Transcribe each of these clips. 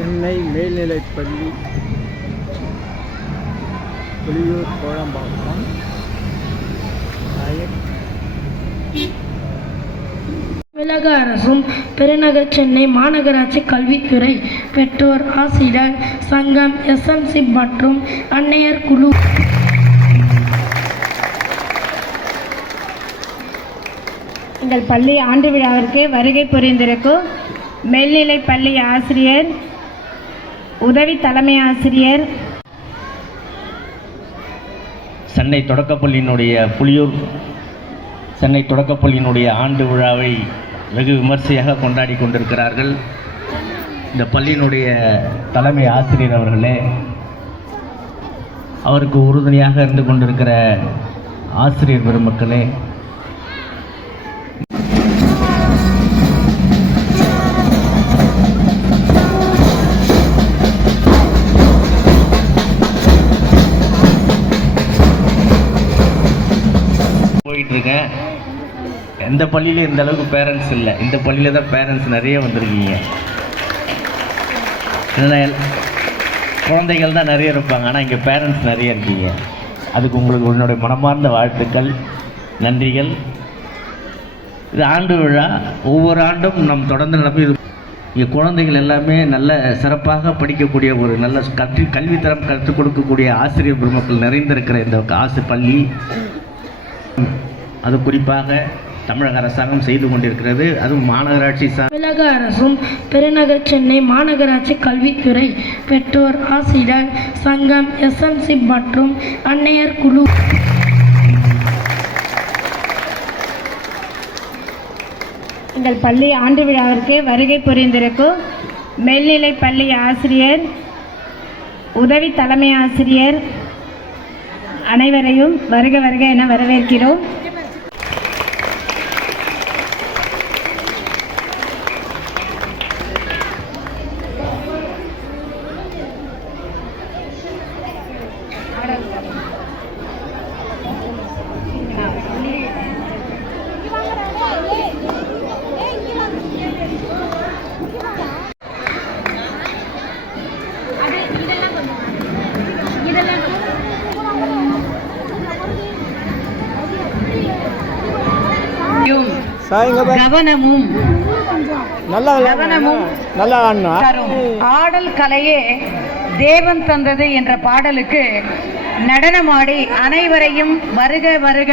சென்னை மேல்நிலைப்பள்ளி புலியூர் கோழம்பாக்கம். தமிழக அரசும் பெருநகர் சென்னை மாநகராட்சி கல்வித்துறை பெற்றோர் ஆசிரியர் சங்கம் எஸ்எம்சி மற்றும் அன்னையர் குழு. எங்கள் பள்ளி ஆண்டு விழாவிற்கு வருகை புரிந்திருக்கும் மேல்நிலைப் பள்ளி ஆசிரியர் உதவி தலைமை ஆசிரியர் சென்னை தொடக்கப்பள்ளியினுடைய புலியூர் சென்னை தொடக்கப்பள்ளியினுடைய ஆண்டு விழாவை வெகு விமர்சையாக கொண்டாடி கொண்டிருக்கிறார்கள். இந்த பள்ளியினுடைய தலைமை ஆசிரியர் அவர்களே அவருக்கு உறுதுணையாக இருந்து கொண்டிருக்கிற ஆசிரியர் பெருமக்களே எந்த பள்ளியிலும் இந்த அளவுக்கு பேரண்ட்ஸ் இல்லை. இந்த பள்ளியில் தான் பேரண்ட்ஸ் நிறைய வந்திருக்கீங்க. குழந்தைகள் தான் நிறைய இருப்பாங்க. ஆனால் இங்கே பேரண்ட்ஸ் நிறைய இருக்கீங்க. அதுக்கு உங்களுக்கு உன்னுடைய மனமார்ந்த வாழ்த்துக்கள் நன்றிகள். இது ஆண்டு விழா. ஒவ்வொரு ஆண்டும் நம் தொடர்ந்து நடப்பு இது. இங்கே குழந்தைகள் எல்லாமே நல்ல சிறப்பாக படிக்கக்கூடிய ஒரு நல்ல கற்று கல்வித்தரம் கற்றுக் கொடுக்கக்கூடிய ஆசிரியர் பெருமக்கள் நிறைந்திருக்கிற இந்த ஆசு பள்ளி. அது குறிப்பாக தமிழக அரசாங்கம் செய்து கொண்டிருக்கிறது. அதுவும் மாநகராட்சி தமிழக அரசும் பெருநகர் சென்னை மாநகராட்சி கல்வித்துறை பெற்றோர் ஆசிரியர் சங்கம் எஸ்எம்சி மற்றும் அன்னையர் குழு. எங்கள் பள்ளி ஆண்டு விழாவிற்கு வருகை புரிந்திருக்கும் மேல்நிலைப் பள்ளி ஆசிரியர் உதவி தலைமை ஆசிரியர் அனைவரையும் வருக வருக என வரவேற்கிறோம். கவனமும் நல்லா விளையாடுனா நல்லா தரும். ஆடல் கலையே தேவன் தந்தது என்ற பாடலுக்கு நடனமாடி அனைவரையும் வருக வருக.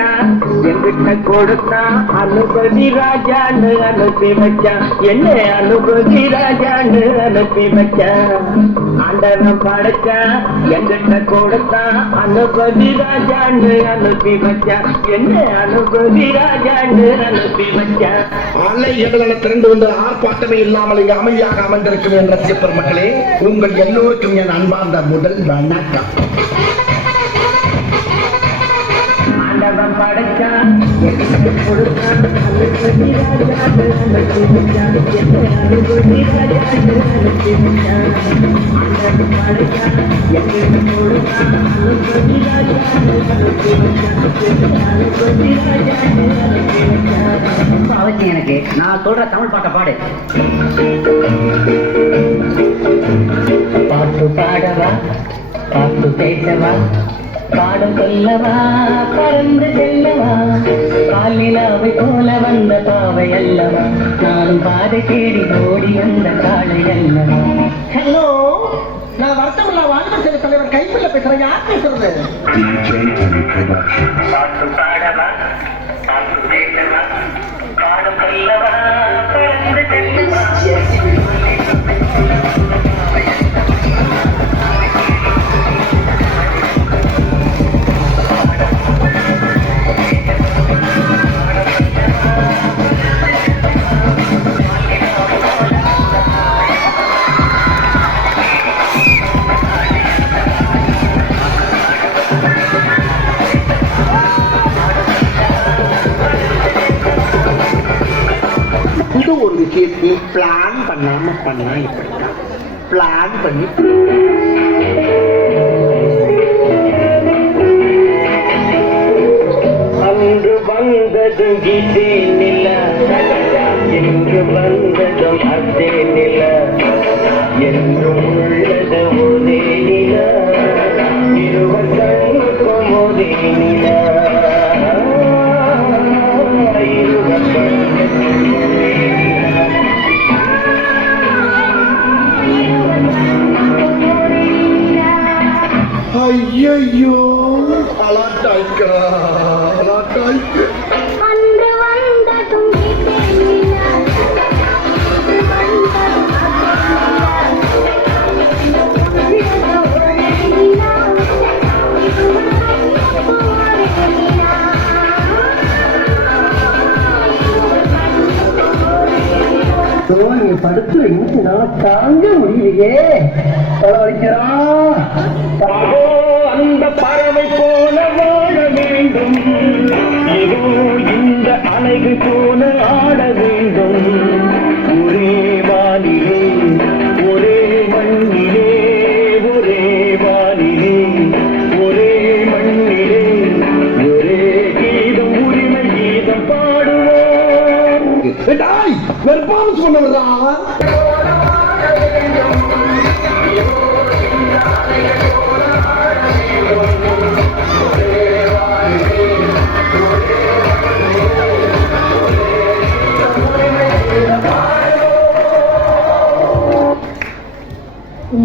என்கிட்ட கொடுத்தா அனுபதி ராஜான்னு அனுப்பி வச்சான் என்ன அனுபதி ராஜான்னு அனுப்பி வச்சான் ஆண்டவன் படைச்சான் என்கிட்ட கொடுத்தா அனுபதி ராஜான்னு அனுப்பி வச்சான் என்ன அனுபதி ராஜான்னு அனுப்பி வச்சான் அலை எங்களென திரண்டு வந்து ஆர்ப்பாட்டமே இல்லாமல் இங்கு அமைதியாக அமர்ந்திருக்கும் என் ரசிக பெருமக்களே உங்கள் எல்லோருக்கும் என் அன்பார்ந்த முதல் வணக்கம். எனக்கு. நான் சொல்ற தமிழ் பாட்டை பாடு. பாட்டு பாடவா? பாட்டு பேசவா பாடம் சொல்லவா பறந்து செல்லவா? பாலிலாவை போல வந்த பாவை அல்லவா? நானும் பாதை தேடி ஓடி வந்த காளை அல்லவா? ஹலோ நான் தலைவர் கைப்பிள்ள பேசுறேன் யார் பேசுறது? பாடம் சொல்லவா பறந்து செல்லவா? நீ பிளான் பண்ணாம பண்ணா இப்படித்தான். பிளான் பண்ணி அன்று வந்ததும் கீதே நில. இன்று வந்ததும் அத்தே நில. என்றும் உள்ளது ஒரே நில. இருவர் கண்ணுக்கும் ஒரே நில. இருவர் கண்ணுக்கும் ஐயோ அலாட்டாய்க்கா அலாட்டாய்க்கு இதே நீ படுத்து இன்னும் நான் தாங்க முடியலையே. அந்த பறவை போல வாழ வேண்டும். இதோ இந்த அலைகள் போல ஆட வேண்டும்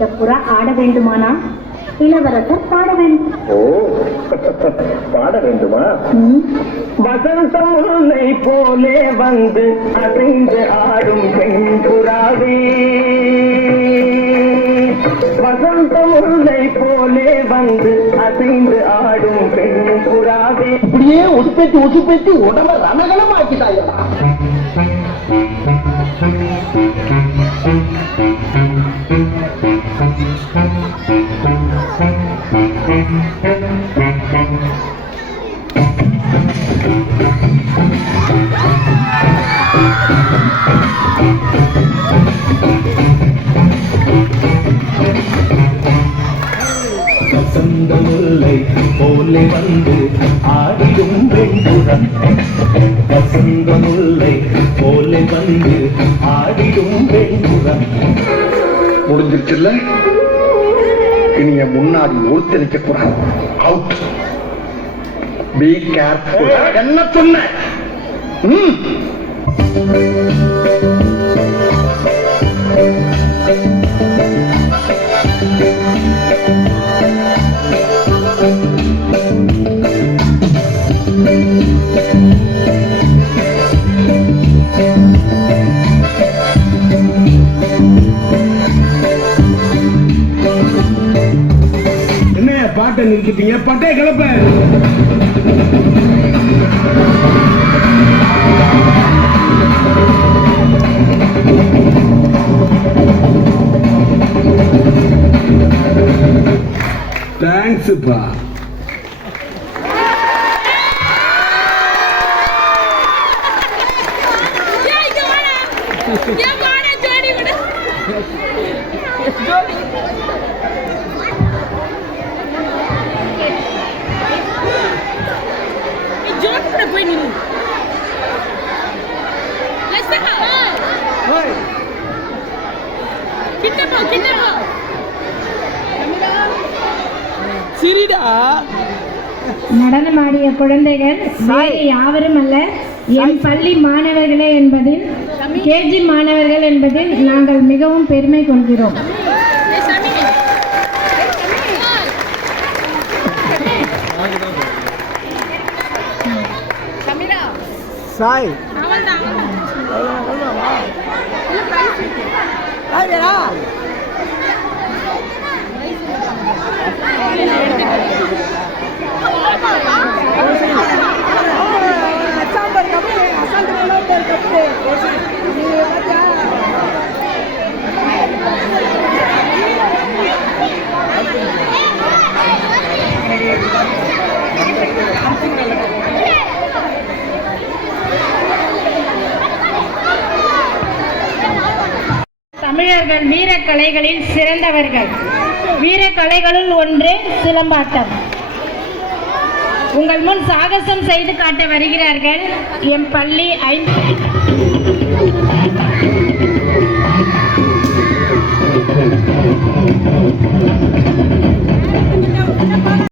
இந்த புறா ஆட வேண்டுமானா இளவரசர் பாட வேண்டும். ஓ பாட வேண்டுமா? வசந்தம் உன்னை போலே வந்து அசைந்து ஆடும் பெண் புறாவே வசந்தம் உன்னை போலே வந்து அசைந்து ஆடும் பெண் புறாவே இப்படியே உசுப்பேத்தி உசுப்பேத்தி உடம்ப ரணகலம் ஆக்கிட்டாயா வசந்த முல்லை போலே வந்து ஆடிடும் வெண்புறம் வசந்த முல்லை போலே வந்து ஆடிடும் வெண்புறம் முடிஞ்சிருச்சுல்ல? என் முன்னாடி ஒருத்தர் நிக்க கூடாது அவுட் பி கேர்ஃபுல் என்ன சொன்ன? ம். என்ன பாட்டை நிறுத்திட்டீங்க பட்டே கிளப்ப தேங்க்ஸ்ப்பா சிரிடா. நடனமாடிய குழந்தைகள் வேறு யாவரும் அல்ல. என் பள்ளி மாணவர்களே என்பதில் கேஜி மாணவர்கள் என்பதில் நாங்கள் மிகவும் பெருமை கொள்கிறோம். சாய். தமிழர்கள் வீரக்கலைகளில் சிறந்தவர்கள். வீர கலைகளுள் ஒன்று சிலம்பாட்டம். உங்கள் முன் சாகசம் செய்து காட்ட வருகிறார்கள் எம் பள்ளி ஐந்து.